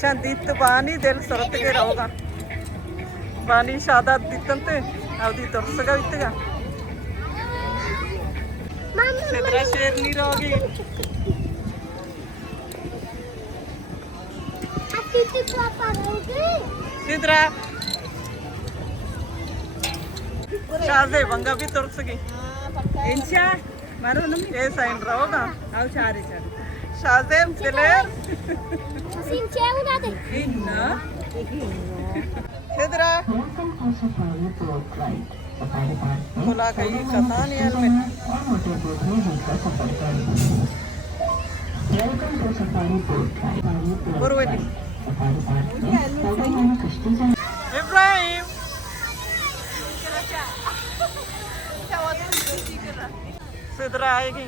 Ishan dit bani del sorot ke rahoga. Bani shadat ditante. Audi torsaga itega. Sidra sherni rogi. Sidra. Shaze banga bhi torsagi. Insha. Maro nam. Ye sign rahoga. Aw chare chare. Shazem diler. Sinche una de. Inna. Sidra. खुला कहीं कथा नहीं है में बुरवली इब्राहिम सिद्रा आएगी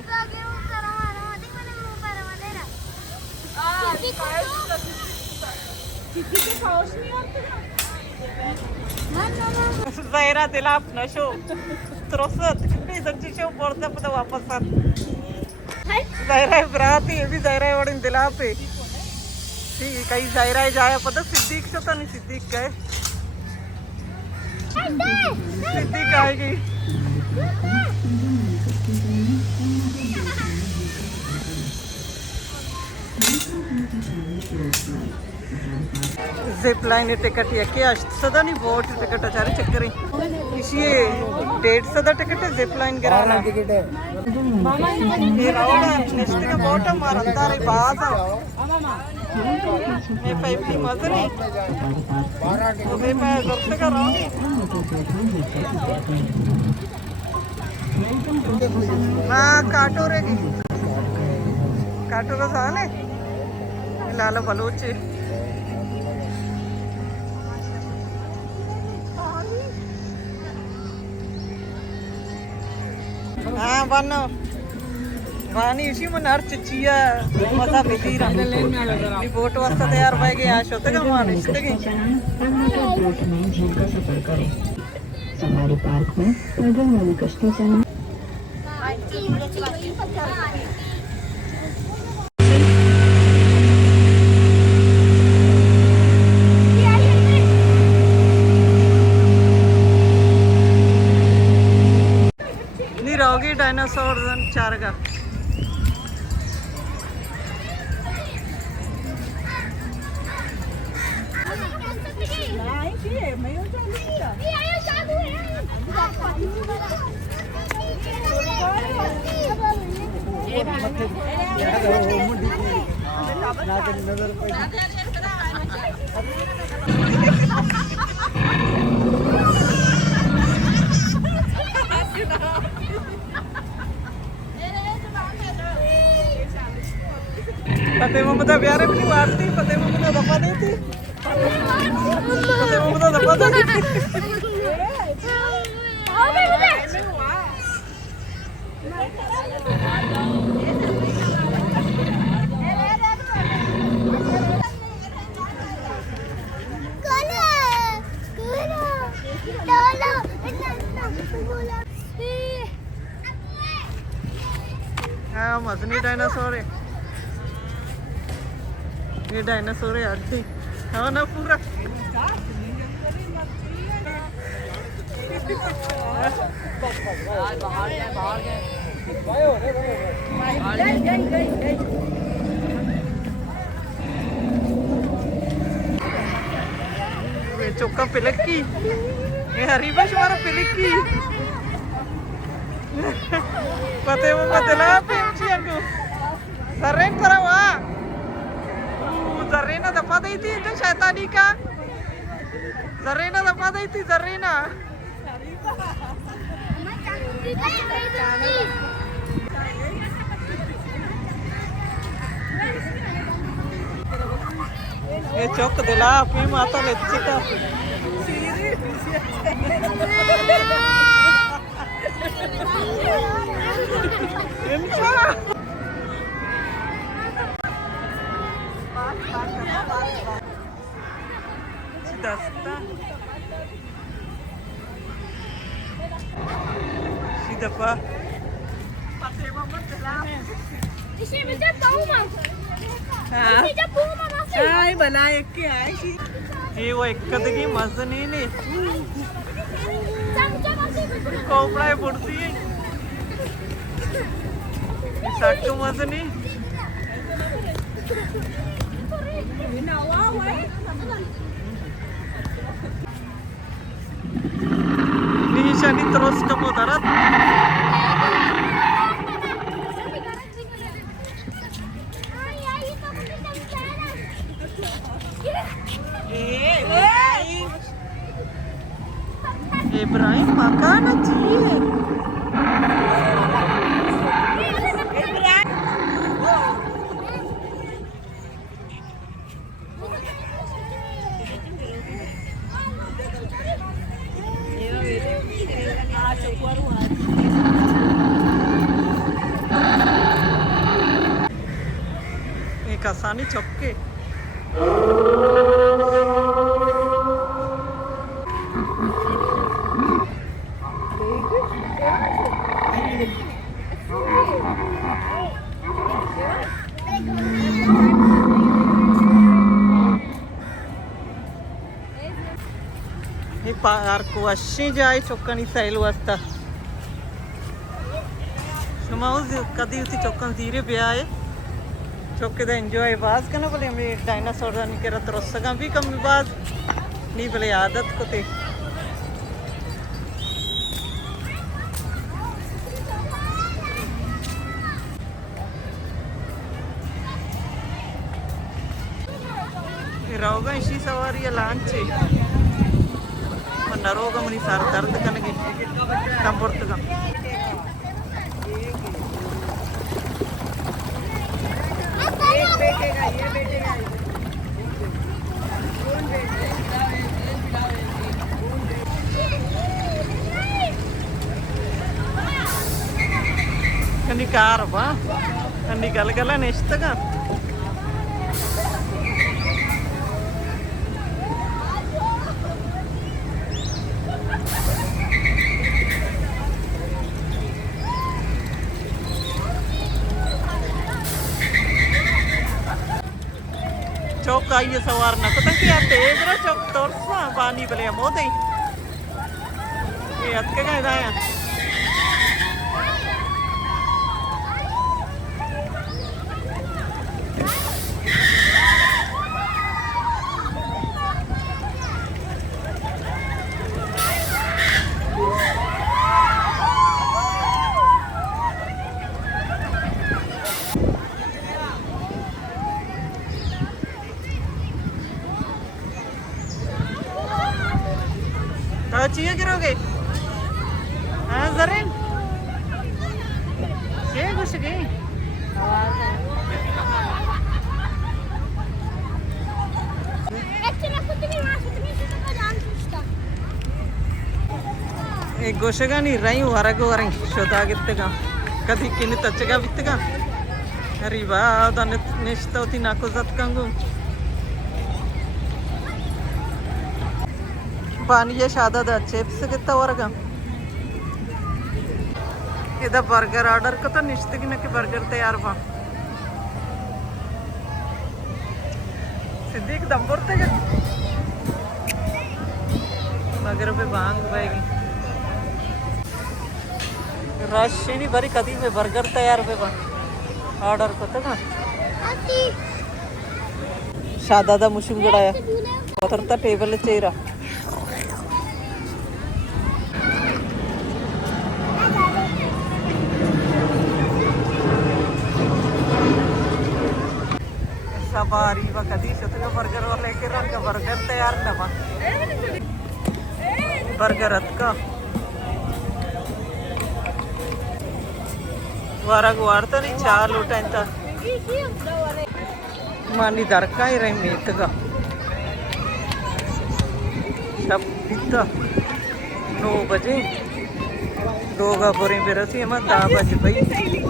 Zaira dilap na show. Trosat. Isang show porta pada wapasan. Zaira berarti अभी Zaira वाली दिलाप है. ठीक कहीं Zaira जाया पता सिद्दीक से तो नहीं सिद्दीक का है. सिद्दीक आएगी. जिप लाइन टिकट यके सदा नहीं बोट टिकट आचार्य चक्कर इसी 150 टिकट है जिप लाइन गिराना टिकट है ये राउंड नेक्स्ट का बोट मारता रे बात मैं पैपली मत नहीं ओके मैं जब का राउंड हां काटो रे काटो का साने लाला बलोच हाँ बनो वाणी उसी में नर चिचिया मजा बिजी रहा ये बोट वास्ता तैयार भाई के यहाँ शोते का माने शोते के बोट में झील का सफर करें सफारी पार्क में पैदल वाली कश्ती चलाएं रहोगी डायनासोर चारगा Fateh Mohammad प्यार अपनी मारती Fateh Mohammad दफा देती Fateh Mohammad दफा देती हाँ मजनी डायनासोर है ये डायनासोर है आदि हाँ ना पूरा ये चौका पिलक्की ये Hariba शुमारा पिलक्की Fateh Mohammad dilap MC aku Zarren kara wah Zarrena दफा दी थी तो शैतानी का Zarrena दफा दी थी Zarrena ये चौक दिला अपनी माता लेती का Dasta si defa Fateh Mohammad dilap इसी में जब पाऊँ माँ इसी जब पाऊँ माँ Ay, balayak ki ay. Ewa ikkadagi mazani ne. Kopra purti. Sakto mazani. Nishani terus kamu darat. Ibrahim makan aja. एक आसानी चौके parku asyik jai cokkan di sailu asta. Semua kadi uti cokkan zire biaya. Chokke da enjoy baas kana bole hame dinosaur da nikera terus saga bhi kam baas ni bole aadat ko te Rauga isi sawari ya lanche naroga mani sar dard kanage tamportuga Kani car ba? Kani gal-gala nesta ka? Chok aja sawarna, kau tak kiat deh, bro chok torsa, bani beli amo deh. Kiat ke kaya dah ya? Cia गिरोगे हाँ ज़रेन ये कुछ गई एक गोशगा नहीं रही वरगो वरंग शोधा कित्तेगा कदी किन्नी तच्चगा बित्तेगा अरीबा दाने नेश्ता होती नाको ज़त कंगू पानी ये शादा दा चिप्स कितना वर्गा इधर बर्गर ऑर्डर को तो निश्चित की ना कि बर्गर तैयार बा सिद्दीक दम बोलते क्या मगर पे बांग बैगी राशिनी भरी कदी पे बर्गर तैयार पे बा ऑर्डर को तो ना शादा दा मुश्किल गड़ाया उतरता टेबल चेहरा सवारी व कदी शतका बर्गर और लेके रंग बर्गर तैयार नवा बर्गर का वारग वार्ता नहीं चार लूटा इंता मानी दरका ही रही मीत का सब इतना 9 बजे 2 गा बोरी पे रसी हम 10 बजे भाई